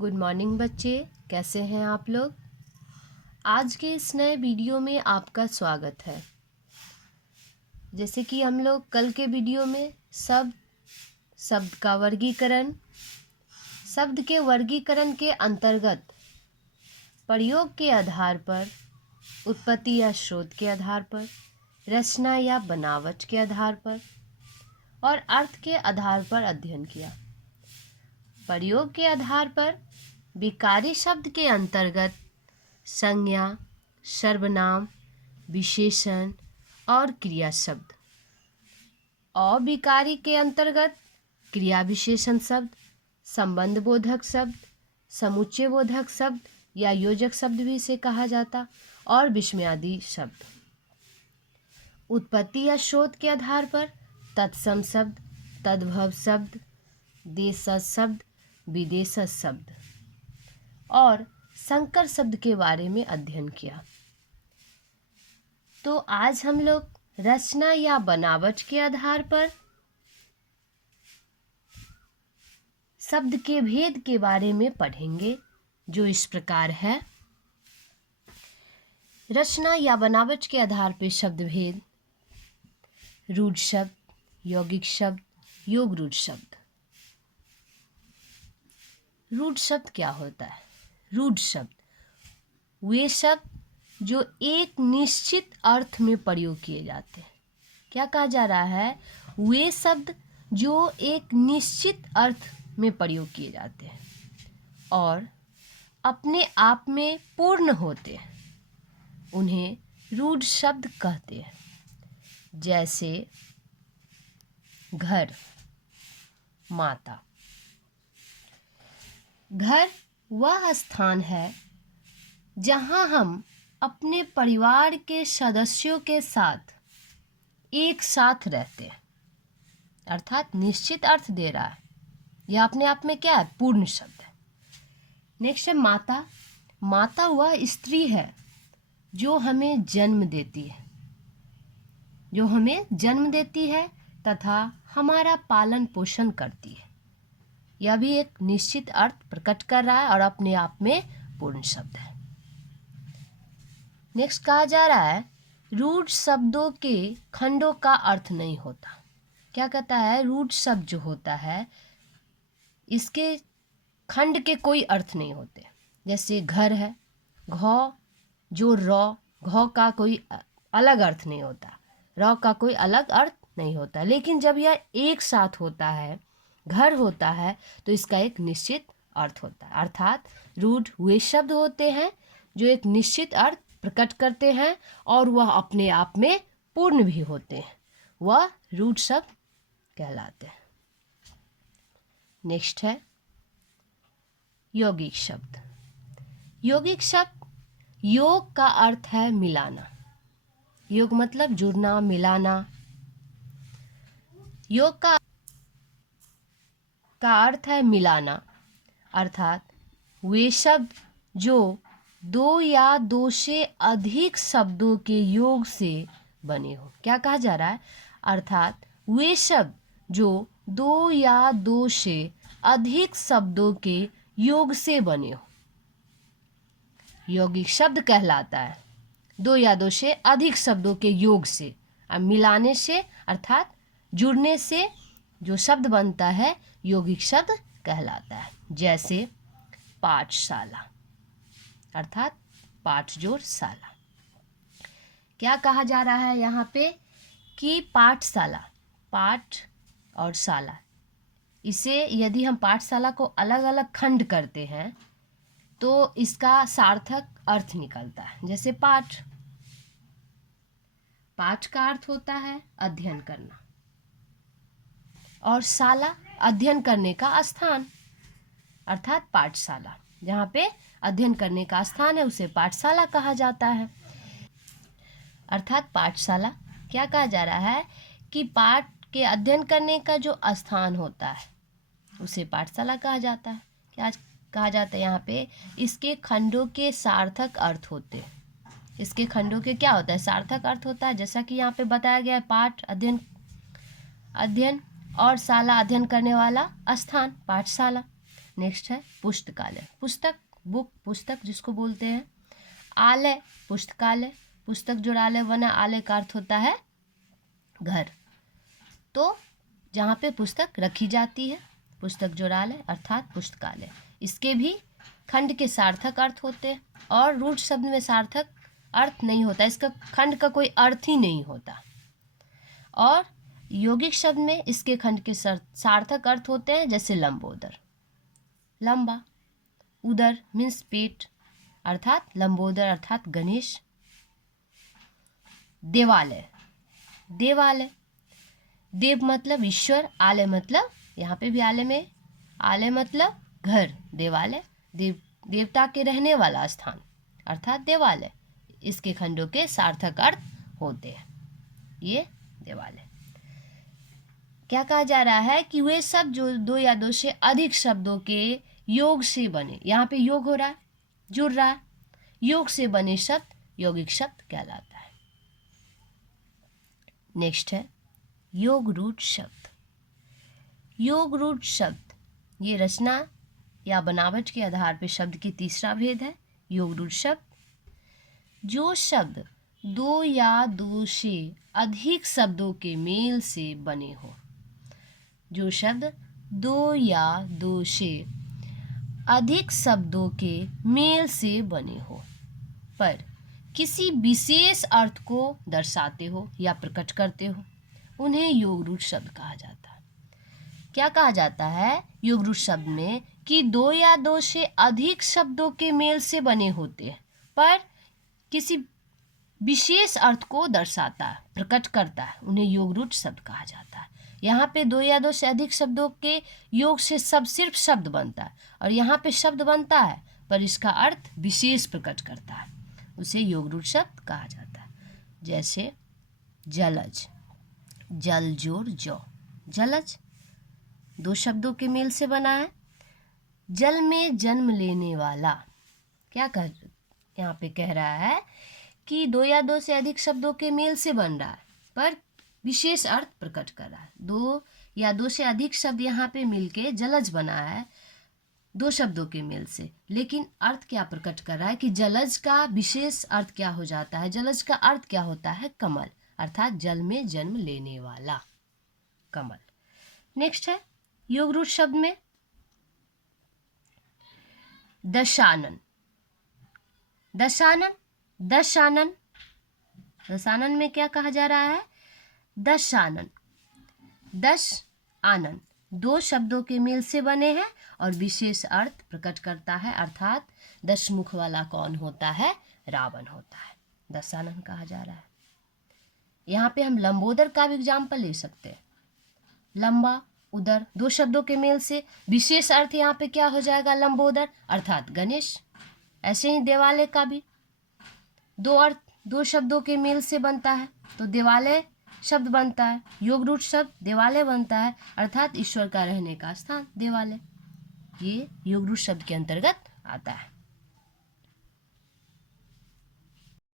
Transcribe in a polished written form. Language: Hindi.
गुड मॉर्निंग बच्चे, कैसे हैं आप लोग। आज के इस नए वीडियो में आपका स्वागत है। जैसे कि हम लोग कल के वीडियो में शब्द का वर्गीकरण, शब्द के वर्गीकरण के अंतर्गत प्रयोग के आधार पर, उत्पत्ति या स्रोत के आधार पर, रचना या बनावट के आधार पर और अर्थ के आधार पर अध्ययन किया। प्रयोग के आधार पर विकारी शब्द के अंतर्गत संज्ञा, सर्वनाम, विशेषण और क्रिया शब्द। अविकारी के अंतर्गत क्रिया विशेषण शब्द, संबंध बोधक शब्द, समुच्चय बोधक शब्द या योजक शब्द भी इसे कहा जाता, और विस्मयादि शब्द। उत्पत्ति या स्रोत के आधार पर तत्सम शब्द, तद्भव शब्द, देशज शब्द, विदेशज शब्द और संकर शब्द के बारे में अध्ययन किया। तो आज हम लोग रचना या बनावट के आधार पर शब्द के भेद के बारे में पढ़ेंगे, जो इस प्रकार है। रचना या बनावट के आधार पर शब्द भेद: रूढ़ शब्द, यौगिक शब्द, योग रूढ़ शब्द। रूढ़ शब्द क्या होता है? रूढ़ शब्द वे शब्द जो एक निश्चित अर्थ में प्रयोग किए जाते हैं। क्या कहा जा रहा है? वे शब्द जो एक निश्चित अर्थ में प्रयोग किए जाते हैं और अपने आप में पूर्ण होते हैं, उन्हें रूढ़ शब्द कहते हैं। जैसे घर, माता। घर वह स्थान है जहां हम अपने परिवार के सदस्यों के साथ एक साथ रहते हैं, अर्थात निश्चित अर्थ दे रहा है। यह अपने आप में क्या है? पूर्ण शब्द है। नेक्स्ट है माता। माता वह स्त्री है जो हमें जन्म देती है, तथा हमारा पालन पोषण करती है। यह भी एक निश्चित अर्थ प्रकट कर रहा है और अपने आप में पूर्ण शब्द है। नेक्स्ट कहा जा रहा है रूढ़ शब्दों के खंडों का अर्थ नहीं होता। क्या कहता है? रूढ़ शब्द जो होता है इसके खंड के कोई अर्थ नहीं होते। जैसे घर है, घ जो घ का कोई अलग अर्थ नहीं होता, र का कोई अलग अर्थ नहीं होता। लेकिन जब यह एक साथ होता है, घर होता है, तो इसका एक निश्चित अर्थ होता है। अर्थात रूढ़ वे शब्द होते हैं जो एक निश्चित अर्थ प्रकट करते हैं और वह अपने आप में पूर्ण भी होते हैं, वह रूढ़ शब्द कहलाते हैं। नेक्स्ट है यौगिक शब्द। यौगिक शब्द, योग का अर्थ है मिलाना। योग मतलब जुड़ना, मिलाना। योग का अर्थ है मिलाना, अर्थात वे शब्द जो दो या दो से अधिक शब्दों के योग से बने हो। क्या कहा जा रहा है? अर्थात वे शब्द जो दो या दो से अधिक शब्दों के योग से बने हो, यौगिक शब्द कहलाता है। दो या दो से अधिक शब्दों के योग से और मिलाने से अर्थात जुड़ने से जो शब्द बनता है यौगिक शब्द कहलाता है। जैसे पाठशाला, अर्थात पाठ जोड़ शाला। क्या कहा जा रहा है यहाँ पे कि पाठशाला, पाठ और शाला, इसे यदि हम पाठशाला को अलग अलग खंड करते हैं तो इसका सार्थक अर्थ निकलता है। जैसे पाठ का अर्थ होता है अध्ययन करना, और शाला अध्ययन करने का स्थान, अर्थात पाठशाला। जहाँ पे अध्ययन करने का स्थान है उसे पाठशाला कहा जाता है। अर्थात पाठशाला, क्या कहा जा रहा है कि पाठ के अध्ययन करने का जो स्थान होता है उसे पाठशाला कहा जाता है। क्या कहा जाता है यहाँ पे? इसके खंडों के सार्थक अर्थ होते हैं। इसके खंडों के क्या होता है? सार्थक अर्थ होता है। जैसा कि यहाँ पे बताया गया है, पाठ अध्ययन और शाला अध्ययन करने वाला स्थान, पाठशाला। नेक्स्ट है पुस्तकालय, पुस्तक, बुक, पुस्तक जिसको बोलते हैं। आलय, पुस्तकालय, पुस्तक जोड़ालय बना, आलय का अर्थ होता है घर, तो जहाँ पे पुस्तक रखी जाती है, पुस्तक जोड़ालय अर्थात पुस्तकालय। इसके भी खंड के सार्थक अर्थ होते हैं और रूढ़ शब्द में सार्थक अर्थ नहीं होता, इसका खंड का कोई अर्थ ही नहीं होता। और यौगिक शब्द में इसके खंड के सार्थक अर्थ होते हैं, जैसे लंबोदर, लंबा, उदर मीन्स पेट अर्थात लंबोदर अर्थात गणेश। देवालय, देवालय, देव मतलब ईश्वर, आलय मतलब यहाँ पे भी आलय में, आलय मतलब घर, देवालय देवता के रहने वाला स्थान अर्थात देवालय। इसके खंडों के सार्थक अर्थ होते हैं। ये देवालय। क्या कहा जा रहा है कि वे शब्द जो दो या दो से अधिक शब्दों के योग से बने, यहाँ पे योग हो रहा है, जुड़ रहा है, योग से बने शब्द यौगिक शब्द कहलाता है। नेक्स्ट है योग रूढ़ शब्द। योग रूढ़ शब्द ये रचना या बनावट के आधार पर शब्द की तीसरा भेद है। योग रूढ़ शब्द जो शब्द दो या दो से अधिक शब्दों के मेल से बने हो, जो शब्द दो या दो से अधिक शब्दों के मेल से बने हो पर किसी विशेष अर्थ को दर्शाते हो या प्रकट करते हो, उन्हें योग रूढ़ शब्द कहा जाता है। क्या कहा जाता है योग रूढ़ शब्द में कि दो या दो से अधिक शब्दों के मेल से बने होते हैं पर किसी विशेष अर्थ को दर्शाता है, प्रकट करता है, उन्हें योग रूढ़ शब्द कहा जाता है। यहाँ पे दो या दो से अधिक शब्दों के योग से सिर्फ शब्द बनता है और यहाँ पे शब्द बनता है पर इसका अर्थ विशेष प्रकट करता है, उसे योग रूढ़ शब्द कहा जाता है। जैसे जलज, जल जोड़ जौ, जलज दो शब्दों के मेल से बना है। जल में जन्म लेने वाला, क्या कर यहाँ पे कह रहा है कि दो या दो से अधिक शब्दों के मेल से बन रहा है पर विशेष अर्थ प्रकट कर रहा है। दो या दो से अधिक शब्द यहाँ पे मिलके जलज बना है दो शब्दों के मेल से, लेकिन अर्थ क्या प्रकट कर रहा है कि जलज का विशेष अर्थ क्या हो जाता है। जलज का अर्थ क्या होता है, कमल अर्थात जल में जन्म लेने वाला, कमल। नेक्स्ट है योग रूढ़ शब्द में दशानन, दशानन, दशानन, दशानन में क्या कहा जा रहा है, दशानन, दश आनंद दो शब्दों के मेल से बने हैं और विशेष अर्थ प्रकट करता है अर्थात दश मुख वाला कौन होता है, रावण होता है, दशानन कहा जा रहा है। यहाँ पे हम लंबोदर का भी एग्जाम्पल ले सकते हैं। लंबा उदर दो शब्दों के मेल से विशेष अर्थ यहाँ पे क्या हो जाएगा, लंबोदर अर्थात गणेश। ऐसे ही देवालय का भी दो अर्थ दो शब्दों के मेल से बनता है तो देवालय शब्द बनता है, योग रूढ़ शब्द देवालय बनता है अर्थात ईश्वर का रहने का स्थान देवालय, ये योग रूढ़ शब्द के अंतर्गत आता है।